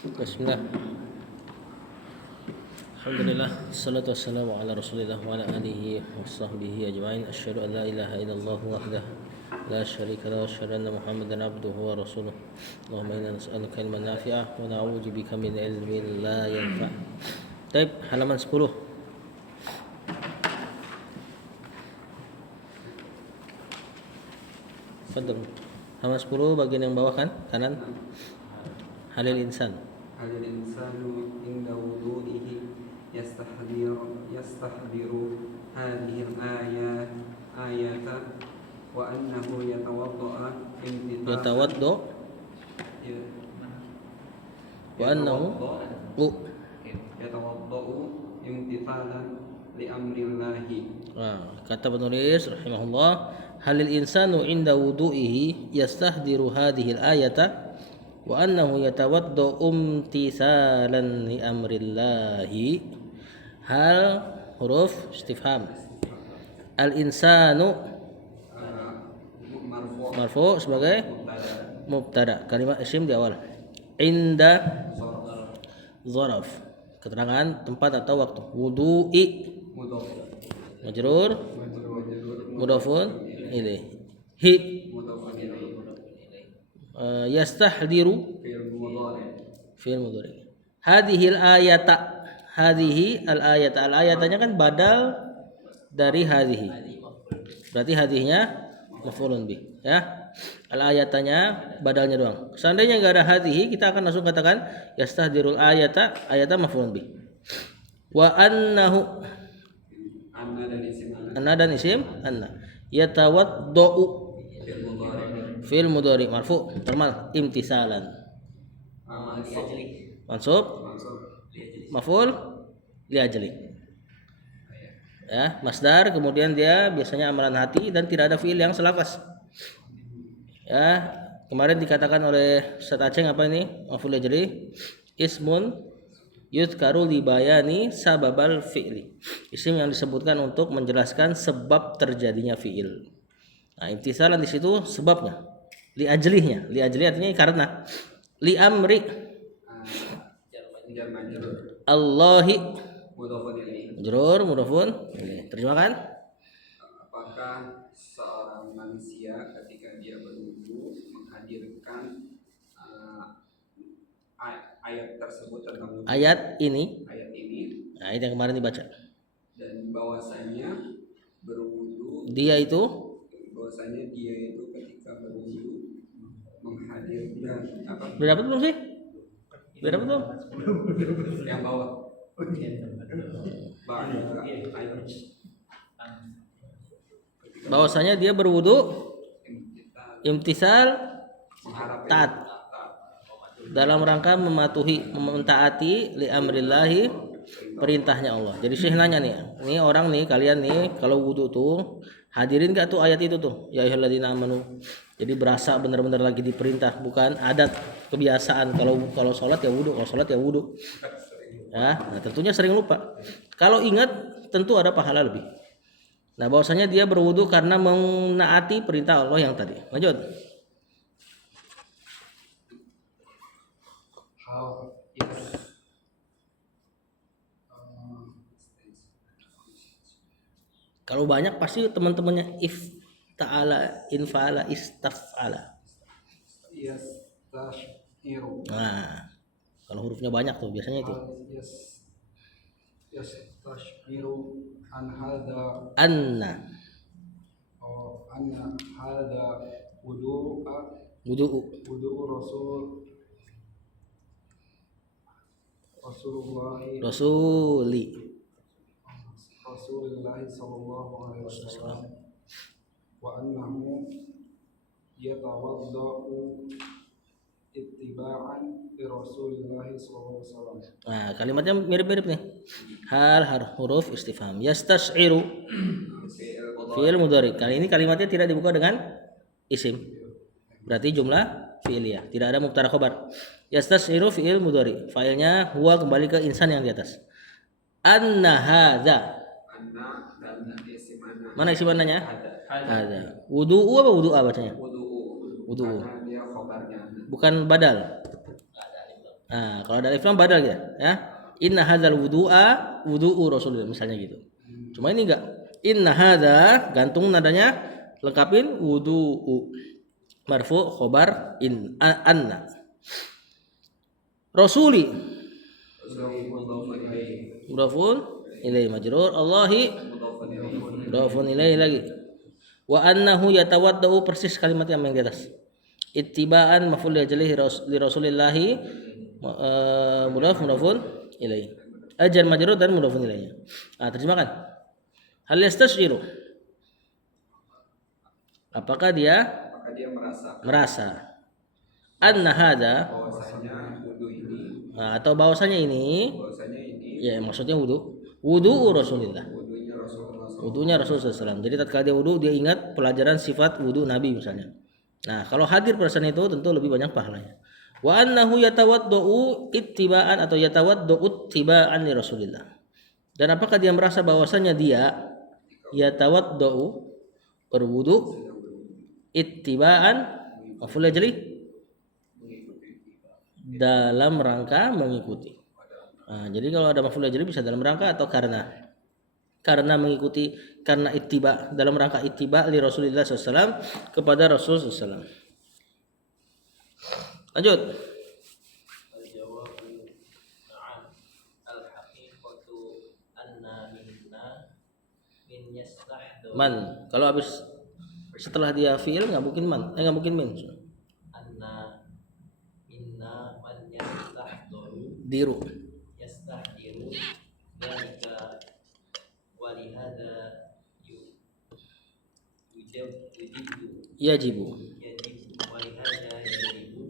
Bismillah. Alhamdulillah, salatu wassalamu ala Rasulillah wa ala alihi wa sahbihi ajma'in. Asyhadu an la ilaha illallah wahdah la syarika lahu wa asyhadu anna Muhammadan abduhu wa rasuluh. Allahumma inna nas'aluka ilman nafi'ah wa na'udzu bika min ilmin la yanfa'. Baik, halaman 10. Fadhil. Halaman 10 bagian yang bawah kan? Kanan. Halil insan. Halil insanu inda wudu'ihi yastahdiru hadhihi al-ayata wa annahu Yatawaddo wa annahu yatawaddau imtithalan li amrillahi. Kata penulis rahimahullah, halil insanu inda wudu'ihi yastahdiru hadhihi al-ayata wa annahu yatawaddu imtithalan li amrillahi. Hal huruf istifham. Al insanu marfu sebagai mubtada, kalimat isim di awal. Inda zaraf, keterangan tempat atau waktu. Wudu'i majrur mudhafun ilaih. Hi yastahdiru fi'il mudhari. Hadhil ayata, hadhihi al ayata, al ayatanya kan badal dari hadhihi, berarti hadhihinya maf'ulun bih ya. Al ayatanya badalnya doang. Seandainya enggak ada hadhihi, kita akan langsung katakan yastahdirul ayata, ayata maf'ulun bih. Wa annahu, anna dan isim anna. Yatawaddau fi'il mudhari marfu termal imtisalan. Mansub maf'ul li ajli. Ya, masdar, kemudian dia biasanya amalan hati dan tidak ada fi'il yang selafaz. Ya, kemarin dikatakan oleh Ustaz Aceng apa ini? Maf'ul li ajli ismun yuzkaru li bayani sababal fi'li. Isim yang disebutkan untuk menjelaskan sebab terjadinya fi'il. Nah, imtisalan di situ sebabnya. Li ajlihnya, li ajli artinya karena. Li amri Allahi majrur mudhafun. Terjemahkan. Apakah seorang manusia ketika dia berwudu menghadirkan ayat tersebut tentang wudu, ayat ini, ayat yang kemarin dibaca, dan bahwasanya berwudu dia itu ketika berwudu menghadirkan apa? Berapa belum sih? Berapa belum? Yang bawah. Bahwasanya dia berwudu imtisal taat dalam rangka mematuhi, mentaati li amrillahi, perintahnya Allah. Jadi Syekh nanya nih, ini orang nih, kalian nih kalau wudu tuh hadirin gak tuh ayat itu tuh, ya ayyuhalladzina amanu. Jadi berasa benar-benar lagi diperintah, bukan adat kebiasaan. Kalau sholat ya wudu, kalau sholat ya wudu. Ya, nah tentunya sering lupa. Kalau ingat tentu ada pahala lebih. Nah, bahwasanya dia berwudu karena menaati perintah Allah yang tadi. Lanjut. Kalau banyak pasti teman-temannya ifta'ala, infa'ala, istaf'ala. Nah, kalau hurufnya banyak tuh biasanya itu. Anna hadza wudu Rasulullah sallallahu alaihi wasallam wa annahu yatawaddau ittiba'an li Rasulillah sallallahu alaihi wasallam. Nah, kalimatnya mirip-mirip nih. Hal huruf istifham. Yastas'iru fi'il mudhari. Kali ini kalimatnya tidak dibuka dengan isim. Berarti jumlah fi'liyah, tidak ada mubtada khabar. Yastas'iru fi'il mudhari. Fa'ilnya huwa kembali ke insan yang di atas. Anna hadza. Mana isim annanya? Hadza. Wudu'u apa wudu'a bacanya? Wudu'u. Bukan badal. Nah, kalau ada alif lam badal gitu ya. Inna hadzal wudu'a wudu'u Rasulullah misalnya gitu. Cuma ini enggak. Inna hadza gantung nadanya lengkapin wudu'u. Marfu khobar anna. Rasuli mudhafun ilaihi majrur Allahi mudhafun ilaihi lagi. Wa annahu yatawaddau persis kalimat yang di atas. Ittiba'an maf'ul li Rasulillahi mudhafun ilaihi. Jar majrur dan mudhafun ilaihi. Ah, terjemahkan. Hal yastasyiru. Apakah dia merasa anna hadza atau bahwasanya ini ya maksudnya wudu Rasulullah. Wudunya Rasulullah SAW. Jadi tatkala dia wudu dia ingat pelajaran sifat wudu Nabi misalnya. Nah, kalau hadir perasaan itu tentu lebih banyak pahalanya. Wa annahu yatawaddau ittiba'an atau yatawaddau ittiba'an li Rasulillah. Dan apakah dia merasa bahwasanya dia yatawaddau berwudu ittiba'an maf'ul ajli dalam rangka mengikuti. Nah, jadi kalau ada maf'ul ajli bisa dalam rangka atau karena mengikuti, karena ittiba, dalam rangka ittiba li Rasulullah SAW kepada Rasul SAW. Lanjut. Man, kalau habis setelah dia fi'il nggak mungkin man, nggak mungkin min. Anna minna man yastahdiru Diru. dzalika walihada Yajibu. walihada yajibu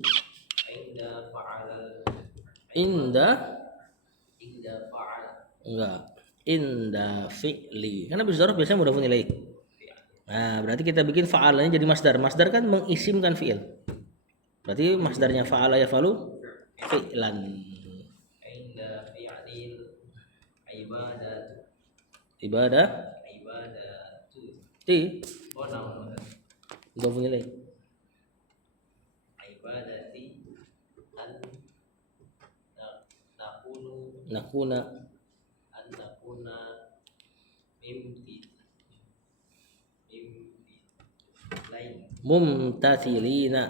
inda fa'al enggak inda fi'li. Karena bis dzaraf biasanya mudhafun ilaih. Nah, berarti kita bikin fa'alanya jadi masdar. Masdar kan mengisimkan fi'il. Berarti masdarnya fa'ala yafalu fi'lan. inda fi'lil Ibadah ibadatu ti naam mudhafun ilaih. ibadati an Nakuna mumtathilina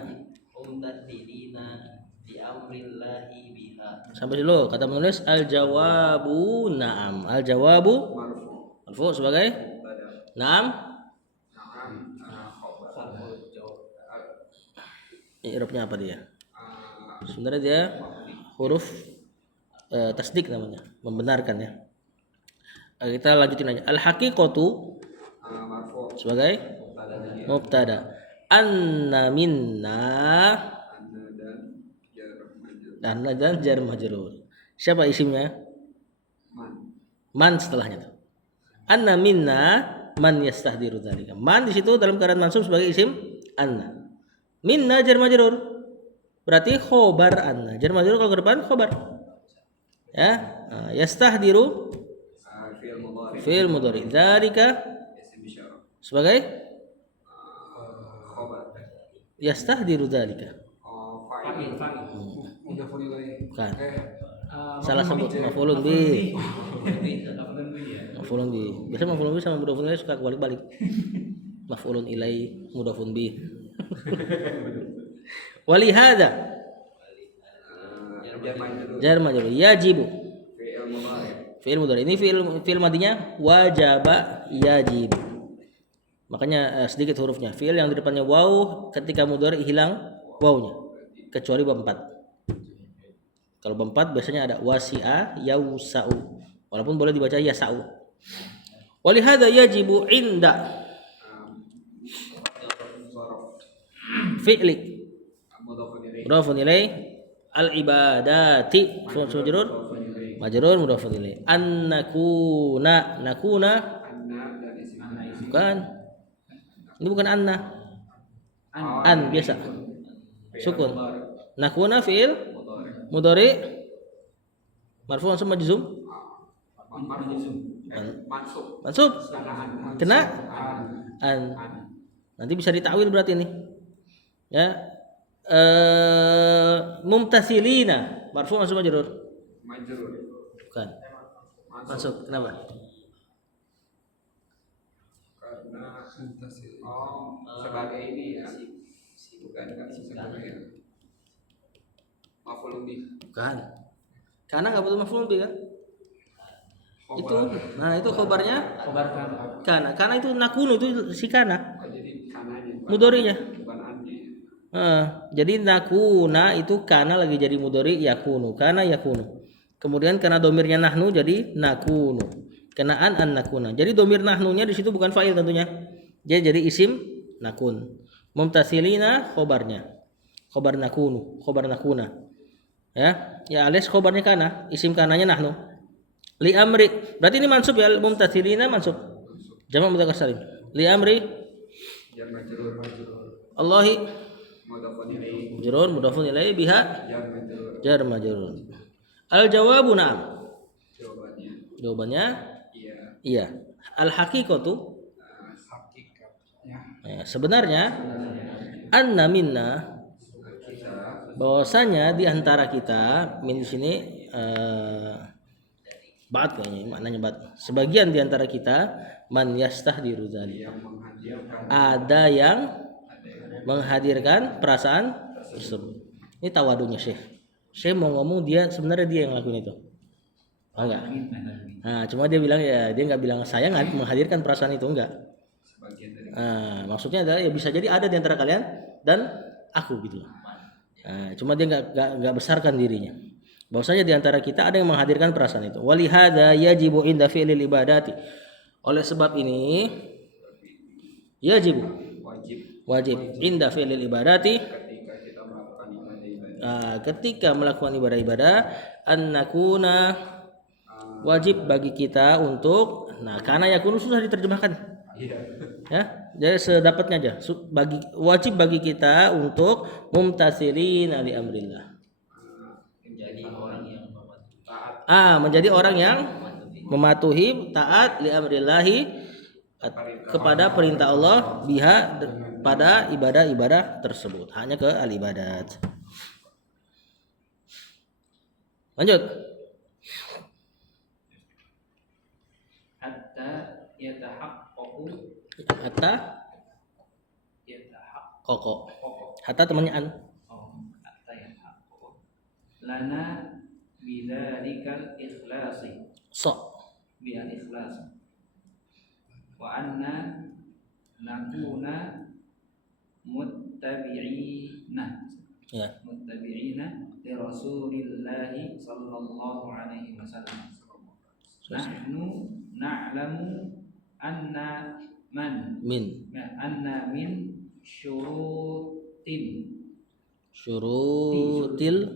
bi amrillahi biha. Sampai dulu kata penulis al jawabu na'am. Al jawabu marfu sebagai na'am. I'rabnya apa dia? Sebenarnya dia huruf tasdik namanya, membenarkan ya. Kita lanjutin aja. Al haqiqatu sebagai mubtada. Anna minna dan jar majrur. Siapa isimnya? Man setelahnya tuh. Anna minna man yastahdiru dzalika. Man di situ dalam keadaan mansub sebagai isim anna. Minna jar majrur. Berarti khobar anna. Jar majrur kalau ke depan khobar. Ya, yastahdiru fi'il mudhari. Dzalika sebagai yastahdiru dzalika. Mudhafun ilaih. Bukan. Salah sebut maf'ulun bi. Maf'ulun bi. Biasanya maf'ulun bi sama mudhafun ilaih suka kebalik-balik. Maf'ulun ilaih, mudhafun bi. Walihada jar majrur yajibu fi'il mudhari. Ini fi'il madinya wajaba yajibu. Makanya sedikit hurufnya. Fi'il yang di depannya waw ketika mudhari hilang wawnya kecuali bab 4. Kalau bab 4 biasanya ada wasi'a yausa'u. Walaupun boleh dibaca yasa'u. Walihada yajibu inda fi'li mudhafun ilaih al ibadati majrur mudhafun ilaih. An nakuna bukan. Ini bukan anna. An biasa. Sukun. Nakuna fi'il mudhari marfu' sama majzum. Mansub. Kena an. Nanti bisa ditakwil berarti ini. Ya. Mumtathilina Marfu masuk majrur? Majrur. Bukan. Masuk. Kenapa? Karena sebagai ini ya. Bukan sebagai maf'ul bih. Bukan. Karena nggak butuh maf'ul bih kan? Itu. Nah, itu khobarnya kana. Karena itu nakunu itu si kana. Jadi kananya Mudhari'nya. bukan annya. Jadi nakuna itu kana lagi jadi mudhari yakunu. Kana yakunu. Kemudian karena domirnya nahnu jadi nakunu. Kena an nakuna. Jadi domir nahnunya di situ bukan fa'il tentunya. Dia jadi isim nakun. Mumtasilina khobarnya. Khobar nakunu, khobar nakuna. Ya alias khobarnya kana, isim kananya nahnu. Li amri. Berarti ini mansub ya, mumtasilina mansub. Jamak mudzakkar salim. Li amri Jar majrur. Allahi Mudhafun ilaih. majrur mudhafun ilaihi biha Jar majrur. jar majrur. Al jawabu na'am. Jawabannya Iya. iya. Al haqiqatu Hakikatnya sebenarnya anna minna kita bahwasanya di antara kita min di sini ba'd kayaknya maknanya ba'd. Sebagian di antara kita man yastahdiru dzalik. yang menghadirkan Ada yang menghadirkan perasaan tersebut. Ini tawadunya Syekh. Syekh mau ngomong dia sebenarnya dia yang ngelakuin itu. Oh enggak? Nah, cuma dia bilang ya dia nggak bilang saya nggak menghadirkan perasaan itu enggak. sebagian dari Maksudnya adalah ya bisa jadi ada di antara kalian dan aku gitu. Cuma dia nggak besarkan dirinya. Bahwasanya di antara kita ada yang menghadirkan perasaan itu. Walihada yajibu inda fi'lil ibadati. Oleh sebab ini yajibu wajib inda fi'lil ibadati ketika kita melakukan ibadah ketika melakukan ibadah-ibadah an nakuna wajib bagi kita untuk karena yakunu susah diterjemahkan. iya Ya, jadi sedapatnya aja. Wajib bagi kita untuk mumtasilin li amrillah. Menjadi orang yang mematuhi taat Menjadi orang yang mematuhi taat li amrillahi kepada perintah Allah biha pada ibadah-ibadah tersebut. Hanya ke al ibadat. Lanjut. hatta yatahaqqaqu Hatta koko. Hatta temannya an. hatta yatahaqqaqu lana bidzalikal ikhlasi So. bil ikhlas wa anna nakuna muttabi'ina Ya. li Rasulillahi sallallahu alaihi wasallam. Nahnu na'lamu anna Min syurutin syurutil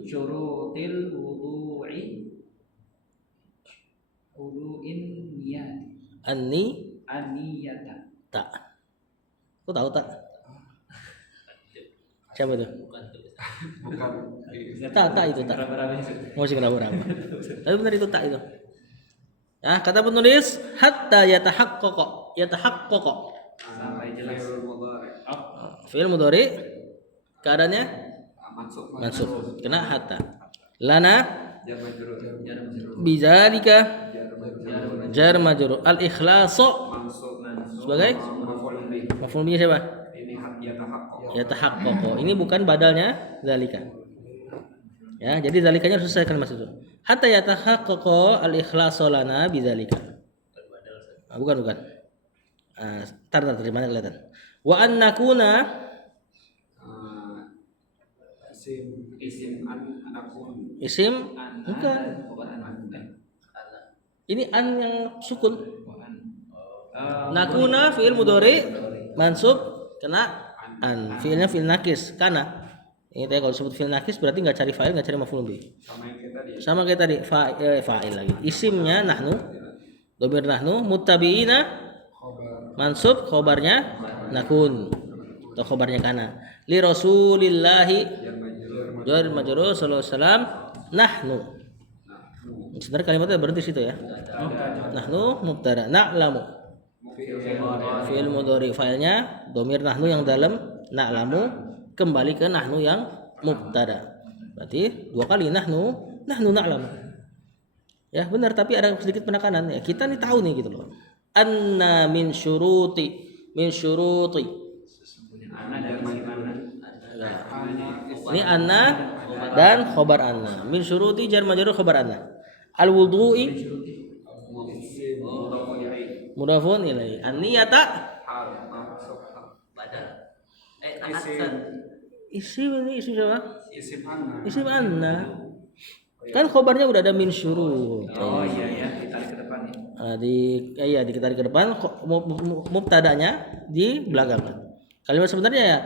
wudu'in niyati aniyata. tak. Kau tahu tak? Siapa itu? bukan Tak itu tak. Masih kenapa raba? Tapi benar itu tak itu. Ya, kata penulis hatta yatahaqqaqa. Sampai jelas. Fi'il mudhari keadaannya mansub. Kena hatta. Lana jar majrur bizalika jar majrur al ikhlasu mansub sebagai maf'ul bih maf'ul bihi siapa? ini hak Yatahaqqaqu. Ini bukan badalnya zalika. Ya, jadi zalikanya harus selesaikan mas itu. Hatta yatahaqqaqu al ikhlasu lana bizalika. Bukan. Tar terjemahannya kelihatan. Wa an nakuna isim anakun isim bukan. Ini an yang sukun. Nakuna fi'il mudhari mansub kena an. Fi'ilnya fi'il nakis kana. Ini tadi kalau sebut fi'il nakis berarti nggak cari fa'il, nggak cari maf'ul bih. Sama kayak tadi fa'il lagi. Isimnya nahnu, dhamir nahnu, muttabi'ina mansub, khobarnya nakun atau khobarnya kana. Li Rasulillahi jar majrur sallallahu alaihi wasallam nahnu. Sebenarnya kalimatnya berhenti situ ya. Nahnu mubtada, na'lamu. Fi'il mudhari fa'ilnya dhamir nahnu yang dalam na'lamu kembali ke nahnu yang mubtada. Berarti dua kali nahnu na'lamu. Ya benar, tapi ada sedikit penekanan ya. Kita nih tahu nih gitu loh. Anna min syuruti Sesungguhnya ana dari sisi mana? ini anna dan khobar anna. Min syuruti jar majrur khobar anna. Al wudu'i mudhafun ilaihi. An-niyata hal masuk isim ini isim siapa? isim anna Isim anna. Kan khobarnya udah ada min syurut. Oh iya ya, ditarik ke depan ya. Ditarik ke depan, mubtadanya di belakang. Kalimat sebenarnya ya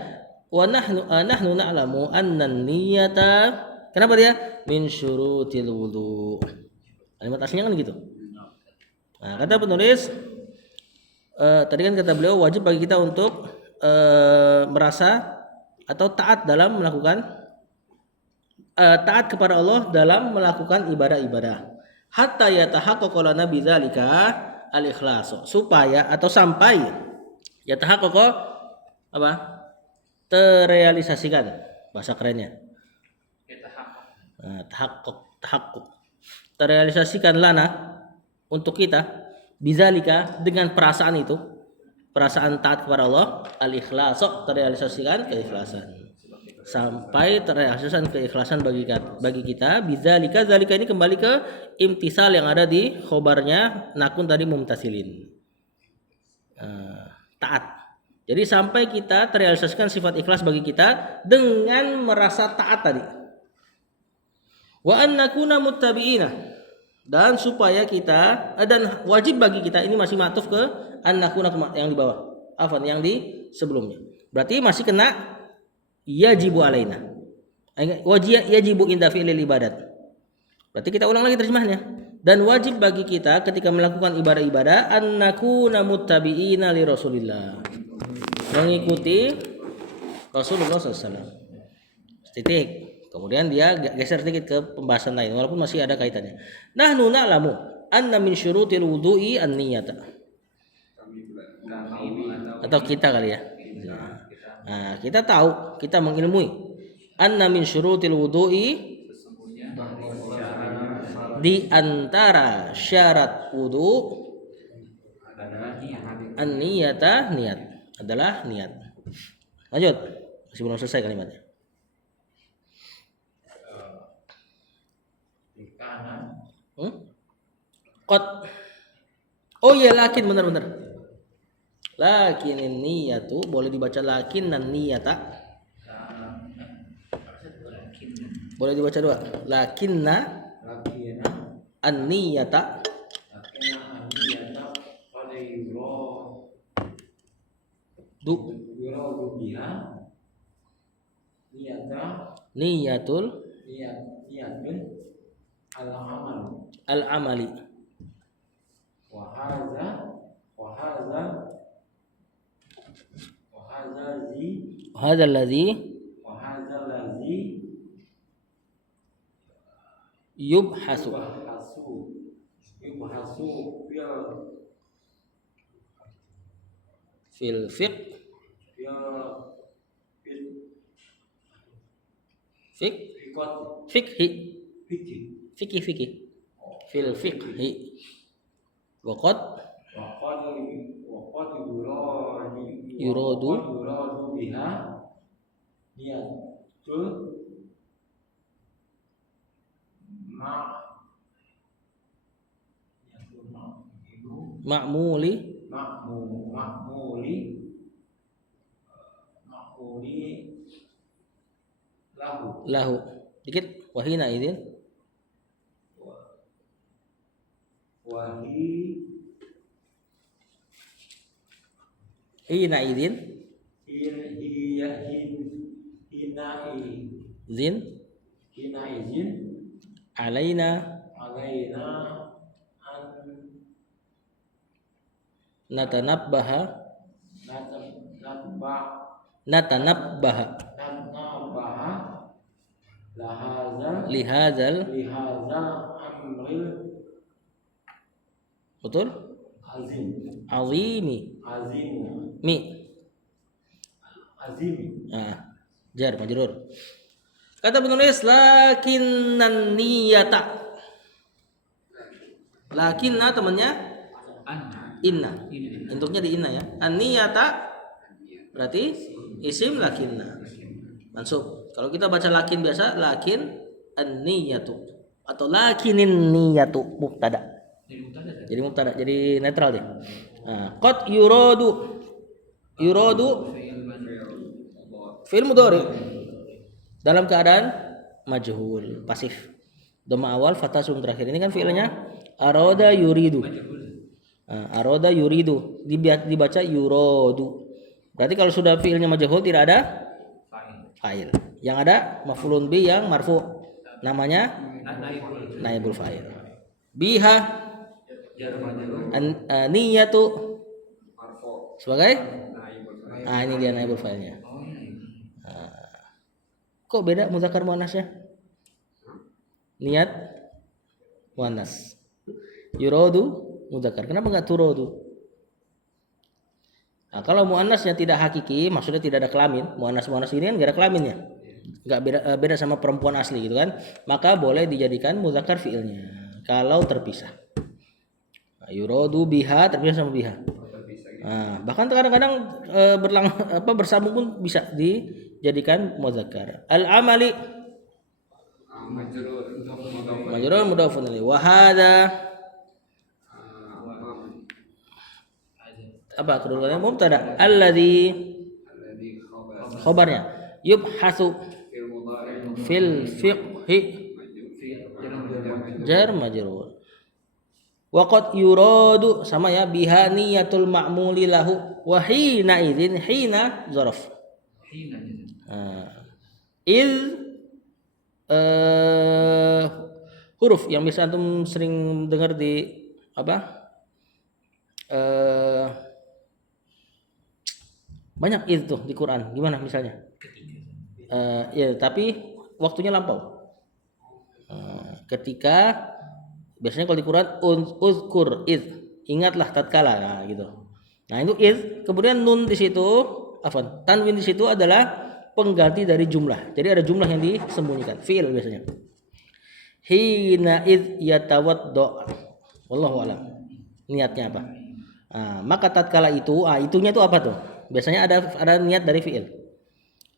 wa nahnu na'lamu anna niyata. Kenapa dia? Min syurutil wudu. Kalimat aslinya kan gitu. Nah, kata penulis tadi kan kata beliau wajib bagi kita untuk merasa atau taat dalam melakukan taat kepada Allah dalam melakukan ibadah-ibadah. Hatta yatahaqqaqu lana bidzalika al-ikhlas. Supaya atau sampai yatahaqqaqu apa? Terrealisasikan bahasa kerennya. Nah, tahaqquq. Terrealisasikan lana untuk kita bidzalika dengan perasaan itu, perasaan taat kepada Allah, al-ikhlas, terrealisasikan keikhlasan. Sampai terrealisasikan keikhlasan bagi kita bidzalika. Zalika ini kembali ke imtisal yang ada di khobarnya nakun tadi mumtasilin, taat. Jadi sampai kita terrealisasikan sifat ikhlas bagi kita dengan merasa taat tadi. Wa an nakuna muttabi'ina, dan supaya kita dan wajib bagi kita, ini masih ma'tuf ke an nakuna yang di bawah, afan yang di sebelumnya. Berarti masih kena yajibu alaina. Yajibu inda fi'lil ibadat. Berarti kita ulang lagi terjemahnya. Dan wajib bagi kita ketika melakukan ibadah-ibadah an nakuna muttabi'ina li Rasulillah. Mengikuti Rasulullah SAW. Titik. Kemudian dia geser sedikit ke pembahasan lain walaupun masih ada kaitannya. Nahnu na'lamu anna min syurutil wudu'i an-niyata. Atau kita kali ya. Nah, kita tahu, kita mengilmui anna min syurutil wudu'i, di antara syarat wudu an-niyata, niat adalah niat. Lanjut, masih belum selesai kalimatnya. Qad. Oh iya, lakin, benar. Lakin niyatu boleh dibaca lakin dan niyata. Boleh dibaca dua. Lakinna an-niyata. Niyatul al-amali. Hadza allazi yubhasu fil fiqh fikhi fil fiqhi wa qad yuradu biha niyatul ma'muli lahu. Dikit wahina idzin hina idzin alaina an natanabbaha lihadzal amril betul azimi mi jar majrur Kata penulis lakinnan niyata. Lakinna temannya Anna. inna. Bentuknya di inna ya. An-niyata berarti isim lakinna. Mansub. Kalau kita baca lakin biasa lakin an-niyatu atau lakinin niyatu mubtada. Jadi mubtada, jadi netral deh. Nah, qad yuradu fi'il mudhari dalam keadaan majhul, pasif. Dhamma awal fathah sun terakhir. Ini kan fi'ilnya arada yuridu. Arada yuridu dibaca yuradu. Berarti kalau sudah fi'ilnya majhul tidak ada fa'il. Yang ada maf'ulun bi yang marfu. Namanya naibul fa'il. Biha niyatu sebagai ini dia naibul fa'ilnya. Kok beda muzakkar muannasnya? Niat muannas. Yuradu muzakkar. Kenapa enggak turadu? Nah, kalau muannasnya tidak hakiki, maksudnya tidak ada kelamin, muannas ini kan enggak ada kelaminnya. Enggak beda sama perempuan asli gitu kan. Maka boleh dijadikan muzakkar fiilnya kalau terpisah. Nah, yuradu biha terpisah sama biha. Nah, bahkan kadang-kadang bersambung pun bisa dijadikan muzakkar. Al-amali majrur mudhafun ilaihi wa hadza apa kedudukannya mubtada alladzi khabarnya yubhasu fil fiqhi jar majrur wa qad yuradu sama ya biha niyatul ma'muli lahu wa hina idzin hina zaraf huruf yang bisa antum sering dengar di banyak itu di Quran. Gimana misalnya? Ya tapi waktunya lampau. Ketika biasanya kalau di Quran uzkur ingatlah tatkala, nah, gitu. Nah itu kemudian nun di situ tanwin di situ adalah pengganti dari jumlah. Jadi ada jumlah yang disembunyikan. Fi'il biasanya. Hina yatawaddo. Wallahu a'lam. Niatnya apa? Maka tatkala itu, itunya itu apa tuh? Biasanya ada niat dari fi'il.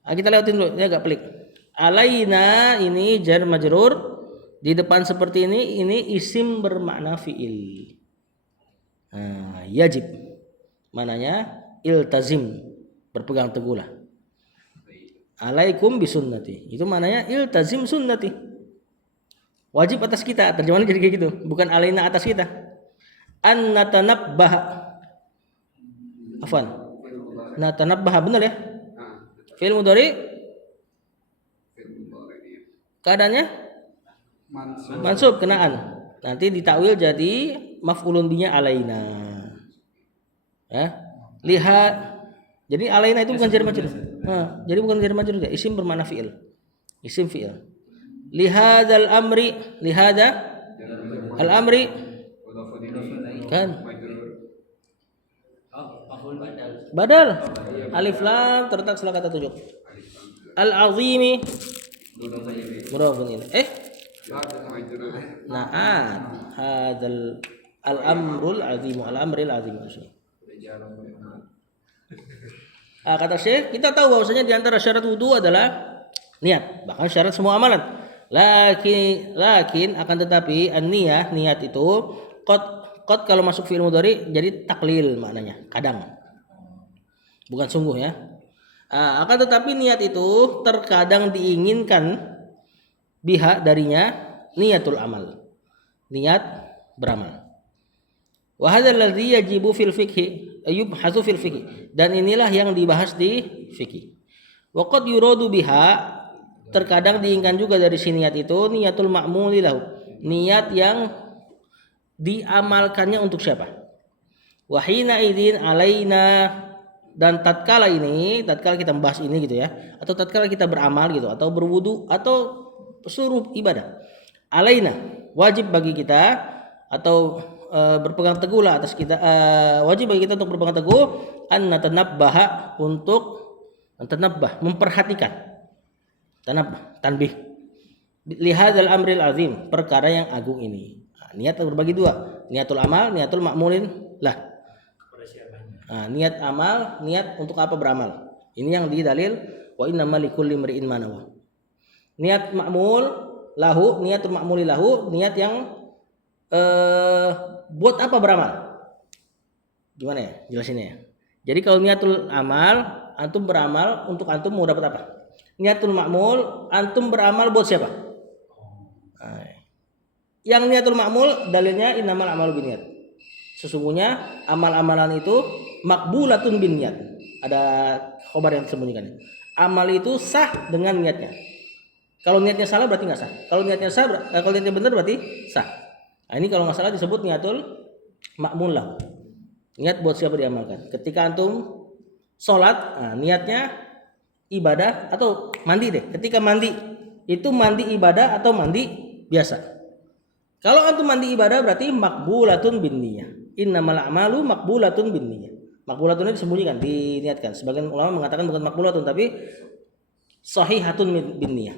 Kita lewatin dulu, ini agak pelik. Alaina ini jar majrur, di depan seperti ini isim bermakna fi'il. Yajib. Mananya iltazim, berpegang teguhlah. Alaikum bisunnati. Itu mananya iltazim sunnati. Wajib atas kita, terjemahan jadi kayak gitu, bukan alaina atas kita. An natanabbah. Afwan. Natanabbah benar ya? Fi'il mudhari keadaannya mansub kenaan. Nanti ditakwil jadi maf'ulun binya alaina. Ya. Lihat. Jadi alaina itu bukan jar majrur. Jadi bukan jar majrur ya, isim bermakna fi'il. Isim fi'il. Lihadzal amri, lihadza al-amri kan badal alif lam terletak setelah kata tujuh. Al-azimi mudhafun ilaih. Na'at hadzal al-amrul azim, al-amril azim. Kata Syekh, kita tahu bahwasanya di antara syarat wudu adalah niat, bahkan syarat semua amalan. Lakin akan tetapi an-niyah, niat itu qad kalau masuk fi'il mudhari jadi taklil maknanya, kadang. Bukan sungguh ya. Akan tetapi niat itu terkadang diinginkan biha darinya niatul amal. Niat beramal. Wa hadzal ladzi yajibu fil fiqhi yubhasu fil fiqhi. Dan inilah yang dibahas di fikih. Wa qad yuradu biha, terkadang diinginkan juga dari si niat itu niatul ma'muli lahu, niat yang diamalkannya untuk siapa. Wa hina idzin alaina, dan tatkala kita membahas ini gitu ya, atau tatkala kita beramal gitu atau berwudu atau seluruh ibadah, alaina wajib bagi kita atau berpegang teguhlah atas kita, wajib bagi kita untuk berpegang teguh an natanabbaha, untuk memperhatikan. Kenapa? Tanbih. Lihadzal amril azim, perkara yang agung ini. Nah, niat terbagi dua, niatul amal, niatul ma'mulin lah. Nah, niat amal, niat untuk apa beramal. Ini yang didalil wa innamal likulli imri'in ma nawa. Niat ma'mul lahu, niatul ma'muli lahu, niat yang buat apa beramal? Gimana ya jelasinnya ya? Jadi kalau niatul amal, antum beramal untuk antum mau dapat apa? Niatul ma'mul, antum beramal buat siapa? Nah, yang niatul ma'mul dalilnya innamal a'malu binniyat. Sesungguhnya amal-amalan itu makbulatun binniyat. Ada khobar yang disembunyikan. Amal itu sah dengan niatnya. Kalau niatnya salah berarti nggak sah. Kalau niatnya sah, kalau niatnya benar berarti sah. Nah, ini kalau nggak salah disebut niatul ma'mul lah. Niat buat siapa diamalkan. Ketika antum sholat, nah, niatnya ibadah atau mandi deh. Ketika mandi itu mandi ibadah atau mandi biasa. Kalau antum mandi ibadah berarti makbulatun binniyah. Innamal a'malu makbulatun binniyah. Makbulatun ini disembunyikan, diniatkan. Sebagian ulama mengatakan bukan makbulatun tapi sahihatun binniyah.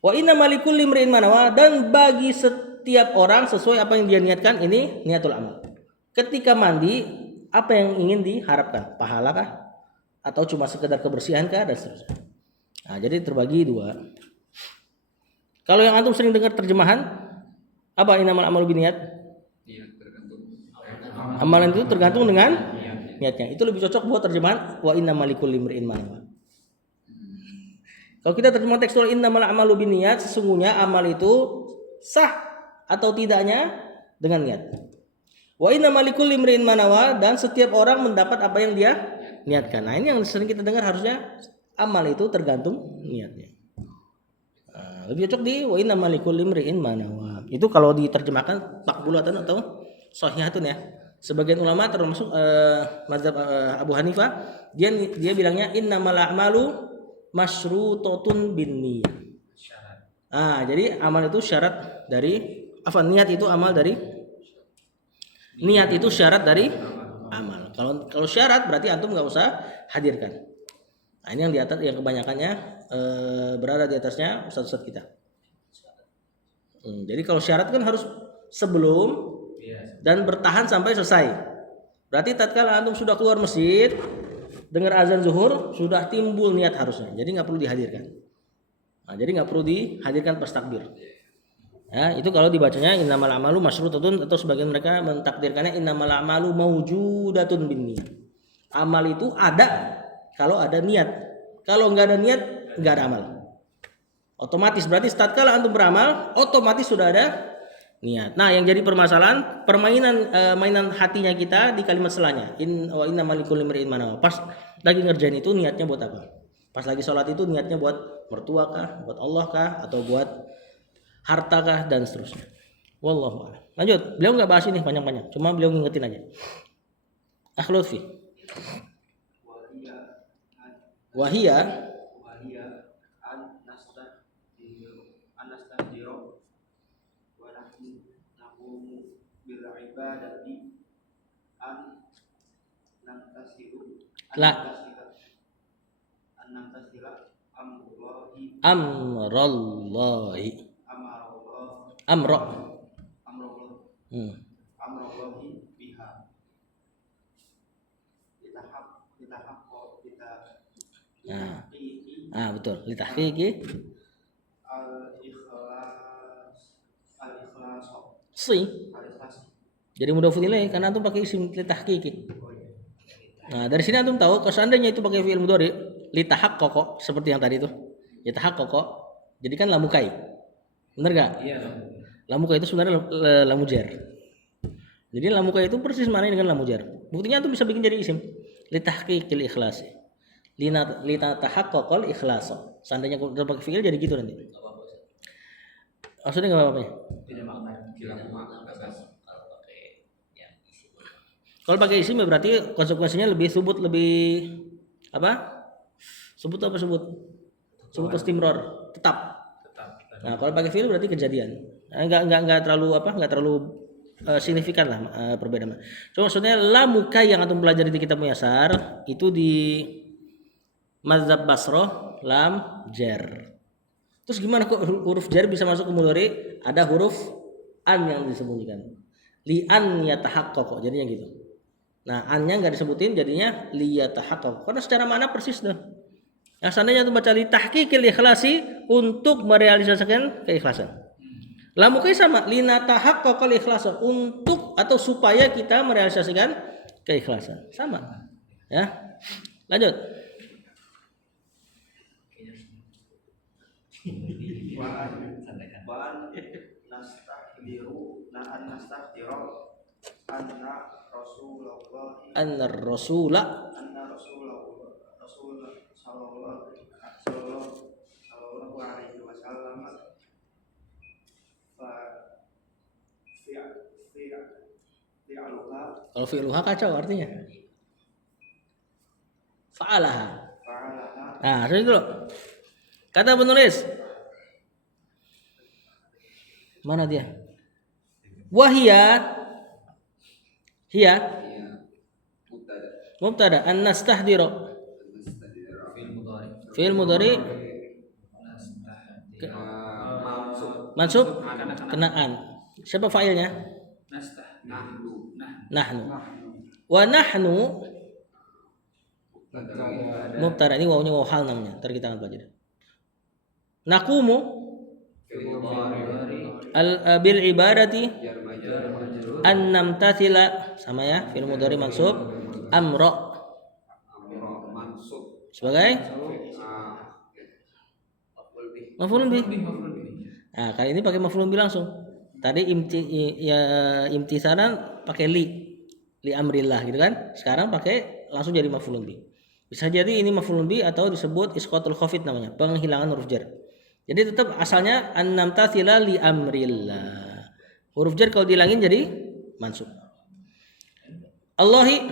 Wa innamal likulli imri'in ma nawa, dan bagi setiap orang sesuai apa yang dia niatkan, ini niatul amal. Ketika mandi, apa yang ingin diharapkan? Pahala kah? Atau cuma sekedar kebersihan kah? Dan seterusnya. Nah, jadi terbagi dua. Kalau yang antum sering dengar terjemahan, apa innamal a'malu binniyat? Iya, tergantung. Amalan itu tergantung dengan niatnya. Itu lebih cocok buat terjemahan wa innamal likulli imri'in ma nawa. Kalau kita terjemah tekstual innamal a'malu binniyat, sesungguhnya amal itu sah atau tidaknya dengan niat. Wa innamal likulli imri'in ma nawa, dan setiap orang mendapat apa yang dia niatkan. Nah, ini yang sering kita dengar, harusnya amal itu tergantung niatnya. Nah, lebih cocok di wa innamal likulli imri'in ma nawa. Itu kalau diterjemahkan makbulatun atau shahihatun ya. Sebagian ulama termasuk mazhab Abu Hanifah, dia bilangnya innamal a'malu masyrutatun binniyah. Jadi amal itu syarat dari niat itu amal dari niat itu syarat dari amal. Kalau syarat berarti antum nggak usah hadirkan. Nah, ini yang di atas, yang kebanyakannya berada di atasnya ustaz-ustaz kita. Jadi kalau syarat kan harus sebelum dan bertahan sampai selesai. Berarti tatkala antum sudah keluar masjid, dengar azan zuhur, sudah timbul niat harusnya. Jadi nggak perlu dihadirkan. Nah, jadi nggak perlu dihadirkan pas takbir. Ya, itu kalau dibacanya innamal a'malu masyrutatun, atau sebagian mereka mentakdirkannya innamal a'malu maujudatun binniyah. Amal itu ada kalau ada niat. Kalau nggak ada niat, nggak ada amal. Otomatis berarti tatkala antum beramal, otomatis sudah ada niat. Nah, yang jadi permasalahan mainan hatinya kita di kalimat setelahnya. Innamal likulli imri'in ma nawa. Pas lagi ngerjain itu niatnya buat apa? Pas lagi sholat itu niatnya buat mertua kah, buat Allah kah, atau buat harta kah, dan seterusnya. Wallahu a'lam. Lanjut, beliau nggak bahas ini panjang-panjang, cuma beliau ngingetin aja. Akhlutfi. Wahia amrallahi amra biha betul, litahqiqi jadi mudhofun ilaih karena antum pakai isim litahqiqi. Nah, dari sini antum tahu kalau seandainya itu pakai fi'il mudhari litahaqqaqa seperti yang tadi itu. Yatahaqqaqa. Jadi kan lamukai. Benar enggak? Iya. Lamukai itu sebenarnya lamu jar. Jadi lamukai itu persis maknanya dengan lamu jar. Buktinya antum bisa bikin jadi isim. Litahqiqil ikhlas. Litatahaqqaqal ikhlas. Seandainya udah pakai fi'il jadi gitu nanti. Maksudnya enggak apa-apa ya? Tidak makna. Kalau pakai isim berarti konsekuensinya lebih subut, lebih apa? Subut istimror, tetap. Nah, kalau pakai fi'il berarti kejadian. Enggak terlalu signifikan lah perbedaan. Cuma maksudnya lamuka yang antum pelajari di kitab Muyassar itu di mazhab Basrah lam jar. Terus gimana kok huruf jar bisa masuk ke mudhari? Ada huruf an yang disembunyikan. Li an yatahaqqaq jadinya gitu. Nah, an-nya enggak disebutin jadinya li yatahaqqaq. Karena secara makna persis tuh. Yang seandainya itu baca li tahqiqil ikhlasi untuk merealisasikan keikhlasan. Lamukai sama lina tahaqqaqal ikhlasan untuk atau supaya kita merealisasikan keikhlasan. Sama. Ya. Lanjut. Wan nastahdiru na'an nastahdiru anna Rasulullah sallallahu alaihi wasallam fi'aluha. Kalau fi'luha kacau artinya. Fa'alaha. Nah, itu dulu. Kata penulis. Mana dia? Wahia. Hiya. Mubtada. An-nastahdiro. Fi'il mudhari. Mansub. Kenaan. Siapa fa'ilnya? Nahnu. Wa nahnu. Mubtada ini wawunya waw hal namanya. Ntar kita akan pelajari. Naqumu bil ibadati an namtathila sama ya fi'il mudhari mansub amra sebagai maf'ulun bih. Nah, kali ini pakai maf'ulun bih langsung. Tadi imtisalan pakai li amrillah gitu kan. Sekarang pakai langsung jadi maf'ulun bih. Bisa jadi ini maf'ulun bih atau disebut isqatul khafid namanya, penghilangan huruf jar. Jadi tetap asalnya an-namtatsila li amrillah. Huruf jar kalau dihilangin jadi mansub. Allahi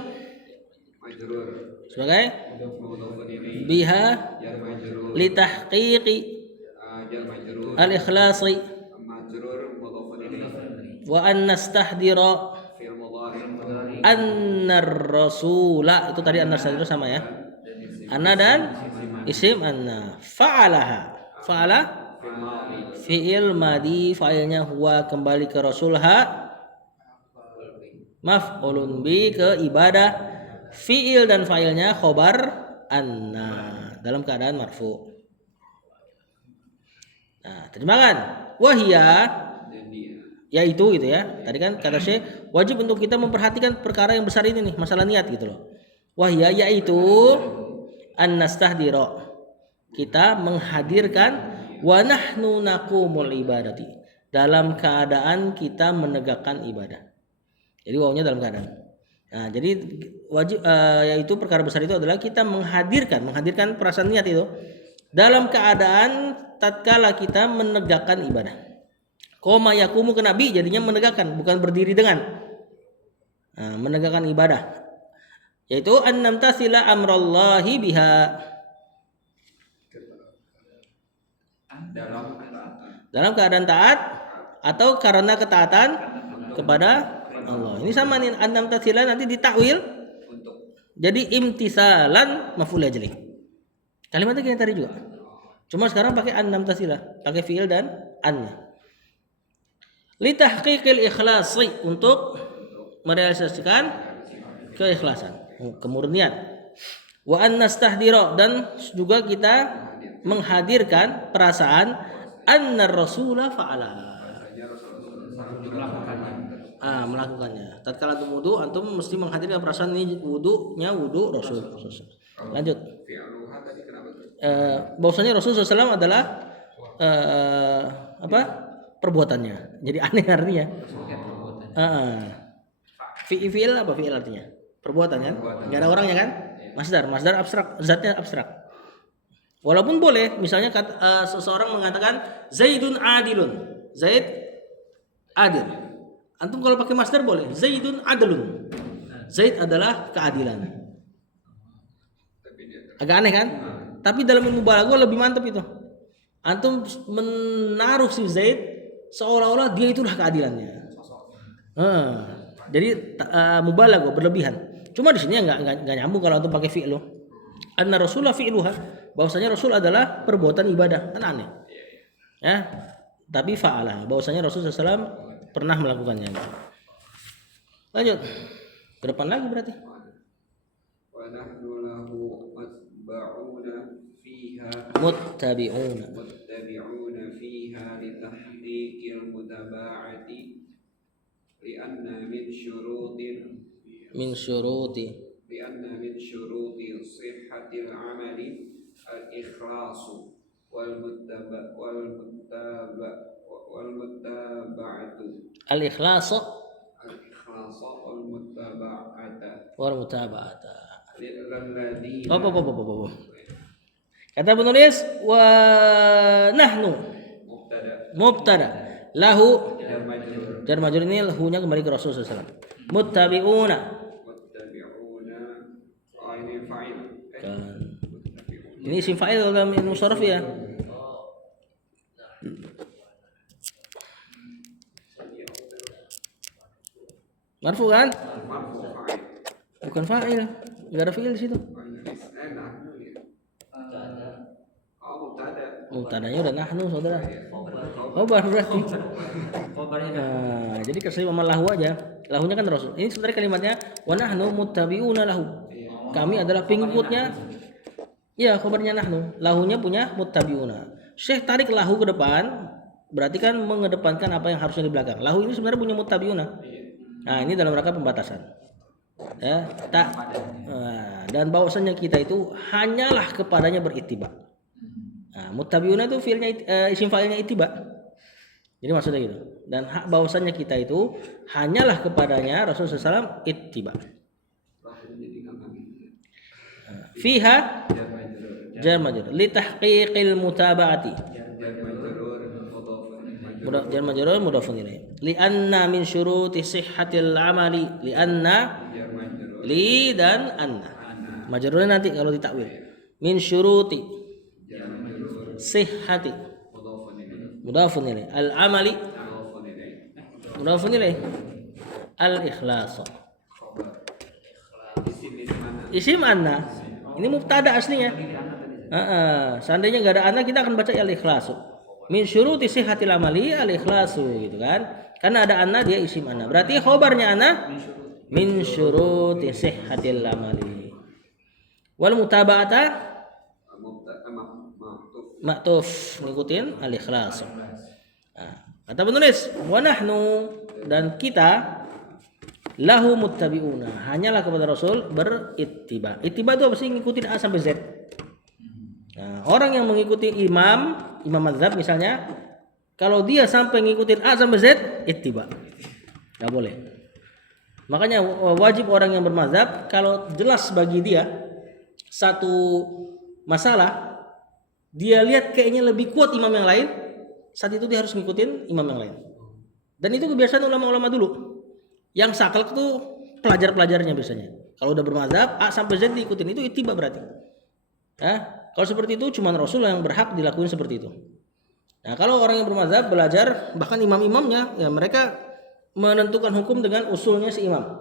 sebagai biha li tahqiqi al-ikhlasi wa an nastahdira annar rasula. Itu tadi annar rasula sama ya. Anna dan isim anna. Fa'alaha. Fa'ala fi'il madi, fa'ilnya huwa kembali ke rasulha, maf'ulun bi ke ibadah, fi'il dan fa'ilnya khobar anna dalam keadaan marfu. Nah, terjemahkan wahia yaitu gitu ya. Tadi kan kata Syekh wajib untuk kita memperhatikan perkara yang besar ini nih, masalah niat gitu loh. Wahia yaitu an-nastahdira, kita menghadirkan wa nahnu naqumul ibadati, dalam keadaan kita menegakkan ibadah. Jadi wawunya dalam keadaan. Nah, jadi wajib yaitu perkara besar itu adalah kita menghadirkan perasaan niat itu dalam keadaan tatkala kita menegakkan ibadah. Koma yakumu ke nabi jadinya menegakkan, bukan berdiri dengan. Nah, menegakkan ibadah. Yaitu an-namtasila amrallahi biha. Dalam keadaan taat atau karena ketaatan kepada Allah. Ini sama nih an-namtasila nanti ditakwil jadi imtisalan maf'ul ajli. Kalimatnya kayak tadi juga. Cuma sekarang pakai an-namtasila, pakai fi'il dan an-nya. Li tahqiqil ikhlasi, untuk merealisasikan keikhlasan, kemurnian. Wa an nastahdira, dan juga kita menghadirkan perasaan anna rasula fa'ala, melakukannya. Tatkala antum wudu, antum mesti menghadirkan perasaan ini wudunya wudu Rasul. Lanjut. Bahwasanya Rasul SAW adalah perbuatannya. Jadi aneh artinya. Fi'il apa fi'il artinya? Perbuatan kan? Enggak ada orangnya kan? Masdar abstrak, zatnya abstrak. Walaupun boleh, misalnya seseorang mengatakan Zaidun adilun. Zaid adil. Antum kalau pakai masdar boleh. Zaidun adilun. Zaid adalah keadilan. Agak aneh kan? Tapi dalam ilmu balaghah lebih mantap itu. Antum menaruh si Zaid seolah-olah dia itulah keadilannya. Jadi mubalaghah, berlebihan. Cuma di sini enggak nyambung kalau antum pakai fi'lu. Anna Rasulullah fi'luha, bahwasanya Rasul adalah perbuatan ibadah. Kan aneh. Ya, tapi fa'ala, bahwasanya Rasulullah SAW pernah melakukannya. Lanjut ke depan lagi berarti. wa nahnu lahu matba'una fiha Muttabi'una. muttabi'una fiha li tahqiqil mutaba'ati li'anna min syurutin Min syuruti li'anna min syuruti sihhatil amali al-ikhlasu wal muttaba'atu al-ikhlasu al-ikhlasu wal muttaba'ata wal mutaba'ata. lilladzi Oh. Kata penulis wa nahnu mubtada lahu jar majrur ini lahunya kembali ke Rasul sallallahu alaihi wasallam. Muttabi'una. ini fa'il Kan. Ini isim fa'il dalam ilmu sharaf ya. Marfu kan? marfu fa'il Bukan fa'il. Enggak ada fi'il di situ. Mubtadanya udah nahnu saudara. Oh baru berarti. Nah, jadi keselip sama lahu aja. Lahunya kan Rasul. Ini sebenarnya kalimatnya wa nahnu muttabi'una lahu. Kami adalah pengikutnya. Ya, khabarnya nahnu. Lahunya punya muttabi'una. Syekh tarik lahu ke depan, berarti kan mengedepankan apa yang harusnya di belakang. Lahu ini sebenarnya punya muttabi'una. Nah, ini dalam rangka pembatasan. Ya, tak. Nah, dan bahwasannya kita itu hanyalah kepadanya berittiba. Nah, muttabi'una itu fiilnya isim fa'ilnya ittiba. Jadi maksudnya gitu. Dan bahwasannya kita itu hanyalah kepadanya Rasulullah SAW ittiba. Fiha jar majrur li tahqiqil mutaba'ati. Jar majrur mudhafun ilaih. Li anna min syuruti sihhatil amali. Li anna li dan anna. Majrurnya nanti kalau ditakwil. Min syuruti sihhati mudhafun ilaih. Al amali mudhafun ilaih. Al ikhlas. Isim anna. Ini mubtada aslinya. Seandainya enggak ada anna kita akan baca al ikhlasu. Min syuruti sihhatil amali al ikhlasu gitu kan. Karena ada anna dia isim anna. Berarti khobarnya anna min syuruti sihhatil amali. Wal mutaba'ata maktuf ngikutin al ikhlas. Nah, kata penulis wa nahnu dan kita lahu muttabi'una hanyalah kepada Rasul berittiba. Ittiba itu apa sih? Ngikutin A sampai Z. Nah, orang yang mengikuti imam mazhab misalnya, kalau dia sampai ngikutin A sampai Z, ittiba. Enggak boleh. Makanya wajib orang yang bermazhab kalau jelas bagi dia satu masalah, dia lihat kayaknya lebih kuat imam yang lain, saat itu dia harus ngikutin imam yang lain. Dan itu kebiasaan ulama-ulama dulu. Yang saklek tuh pelajar-pelajarnya biasanya. Kalau udah bermazhab A sampai Z diikutin, itu ittiba berarti. Ya, kalau seperti itu cuma Rasul yang berhak dilakuin seperti itu. Nah, kalau orang yang bermazhab belajar bahkan imam-imamnya, ya mereka menentukan hukum dengan usulnya si imam.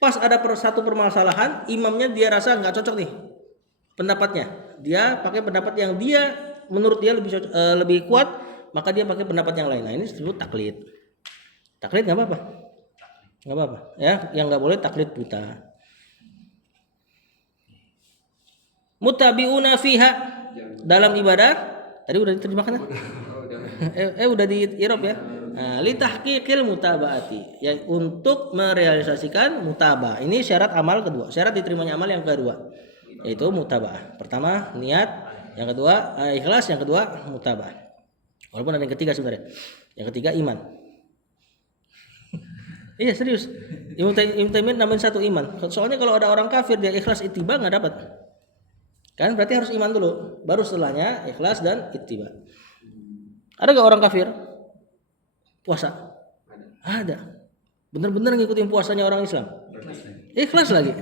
Pas ada satu permasalahan, imamnya dia rasa nggak cocok nih pendapatnya. Dia pakai pendapat yang dia menurut dia lebih kuat, maka dia pakai pendapat yang lain. Nah, ini disebut taklid. Taklid nggak apa-apa. Nggak apa-apa ya, yang nggak boleh taklid buta. Muttabi'una fiha dalam ibadah tadi udah diterjemahkan udah di i'rab ya. Nah, li tahqiqil mutaba'ati ya, untuk merealisasikan mutaba'ah. Ini syarat amal kedua, syarat diterimanya amal yang kedua yaitu mutaba'ah. Pertama niat, yang kedua ikhlas, yang kedua mutaba'ah. Walaupun ada yang ketiga sebenarnya. Yang ketiga iman. Iya serius. Ibnu Taimiyah nambahin satu iman. Soalnya kalau ada orang kafir dia ikhlas ittiba nggak dapat. Kan berarti harus iman dulu, baru setelahnya ikhlas dan ittiba. Ada nggak orang kafir puasa? Ada. Benar-benar ngikutin puasanya orang Islam. Ikhlas lagi.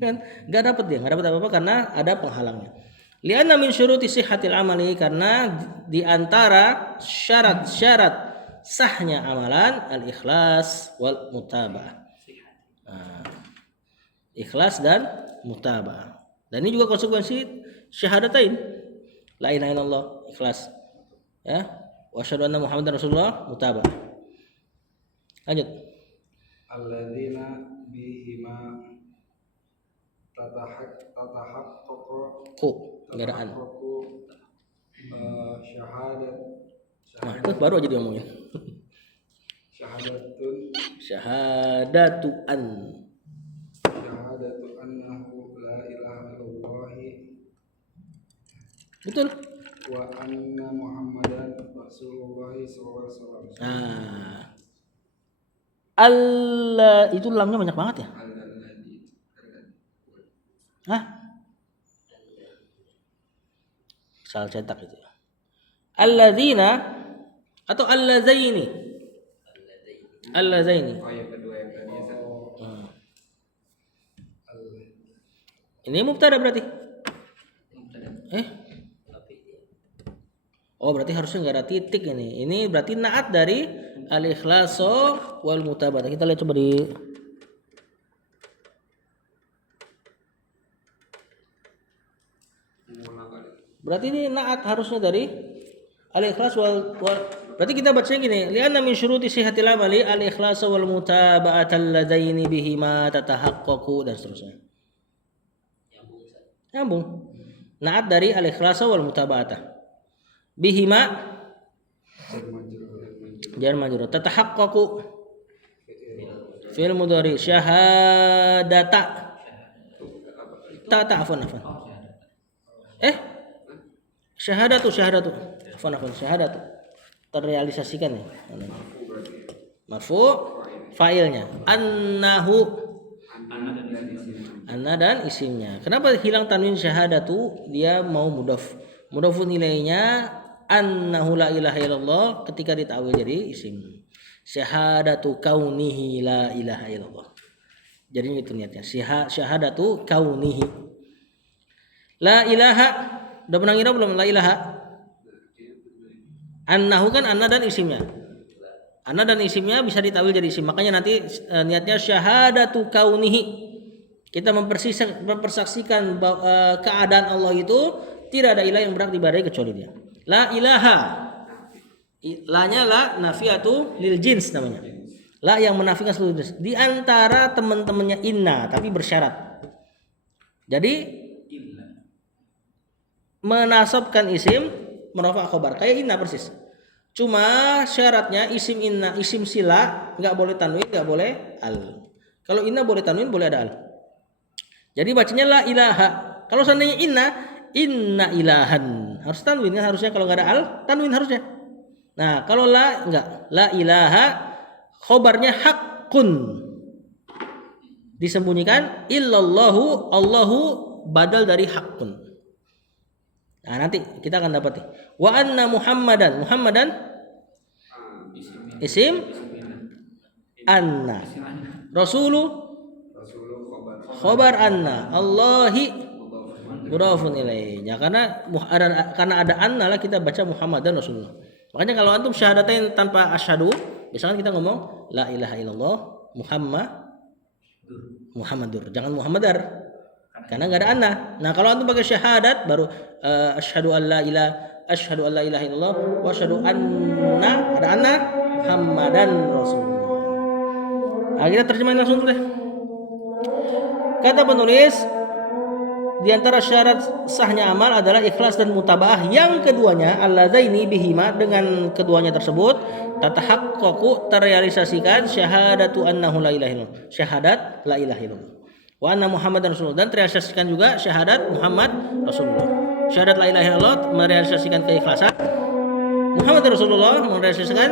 Kan nggak dapat dia, nggak dapat apa-apa karena ada penghalangnya. Lianna min syuruti sihhatil amali, karena di antara syarat-syarat sahnya amalan al-ikhlas wal mutaba'ah. Nah, ikhlas dan mutaba'ah. Dan ini juga konsekuensi syahadatain. La ilaha illallah, ikhlas. Ya. wa asyhadu anna Muhammadar Rasulullah mutaba'ah. Lanjut. alladzina bihima tatahaqqaqu Kendaraan. syahadat Nah, itu baru aja diomongin. syahadatu Syahadatu annahu la ilaha illallah Betul. wa anna Muhammadan Rasulullah sallallahu alaihi wasallam. Nah. Allah itu lamnya banyak banget ya? Hah? Salah cetak itu. Alladzina atau allazaini? Allazaini. Oh yang kedua yang tadi Ini mubtada berarti? Oh berarti harusnya nggak ada titik ini. Ini berarti naat dari al-ikhlaso wal mutaba'ah. Kita lihat coba di berarti ini naat harusnya dari al-ikhlas wal berarti kita bacanya gini, li'anna min syuruti sihhatil amali al-ikhlas wal mutaba'atal ladaini bihima tatahaqqaqu dan seterusnya. Nyambung. Naat dari al-ikhlas wal mutaba'ah. Bihima jar majrur tatahaqqaqu fi'il mudhari syahadata afwan syahadatu syahadatu terrealisasikan ya marfu fa'ilnya annahu anna dan isimnya. Kenapa hilang tanwin syahadatu? Dia mau mudhafun ilainya annahu la ilaha illallah ketika ditawil jadi isim. Syahadatu kaunihi la ilaha illallah. Jadi itu niatnya. Syahadatu kaunihi. La ilaha. Udah pernah ngira belum la ilaha? Annahu kan anna dan isimnya. Anna dan isimnya bisa ditawil jadi isim. Makanya nanti niatnya syahadatu kaunihi. Kita mempersaksikan keadaan Allah itu tidak ada ilah yang berhak diibadahi kecuali Dia. La ilaha. La-nya la nafiyatu lil jins namanya. La yang menafikan seluruh jenis. Di antara teman-temannya inna tapi bersyarat. Jadi menasabkan isim merafa khobar kayak inna persis. Cuma syaratnya isim inna, isim sila nggak boleh tanwin, nggak boleh al. Kalau inna boleh tanwin, boleh ada al. Jadi bacanya la ilaha. Kalau seandainya inna ilahan harus tanwin kan harusnya, kalau nggak ada al tanwin harusnya. Nah kalau la enggak, la ilaha khobarnya hakun disembunyikan, illallahu Allahu badal dari hakun. Nah nanti kita akan dapati wa anna Muhammadan isim anna rasulu khobar anna Allahi mudhafun ilaihnya. Karena ada anna lah kita baca Muhammadan Rasulullah. Makanya kalau antum syahadatain tanpa asyhadu, misalkan kita ngomong la ilaha illallah Muhammadur, jangan Muhammadar karena enggak ada anna. Nah, kalau antum pakai syahadat baru asyhadu an la ilaha illallah wa asyhadu anna ada anna Muhammadan Rasulullah. Nah, kita terjemahin langsung dulu deh. Kata penulis, di antara syarat sahnya amal adalah ikhlas dan mutaba'ah. Yang keduanya alladzaini bihima, dengan keduanya tersebut tatahaqqaqu terrealisasikan syahadatu annahu la ilaha illallah, syahadat la ilaha illallah, wa anna Muhammadan Rasulullah, dan terrealisasikan juga syahadat Muhammad Rasulullah. Syahadat la ilaha illallah merealisasikan keikhlasan, Muhammad Rasulullah merealisasikan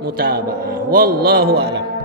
mutaba'ah. Wallahu a'lam.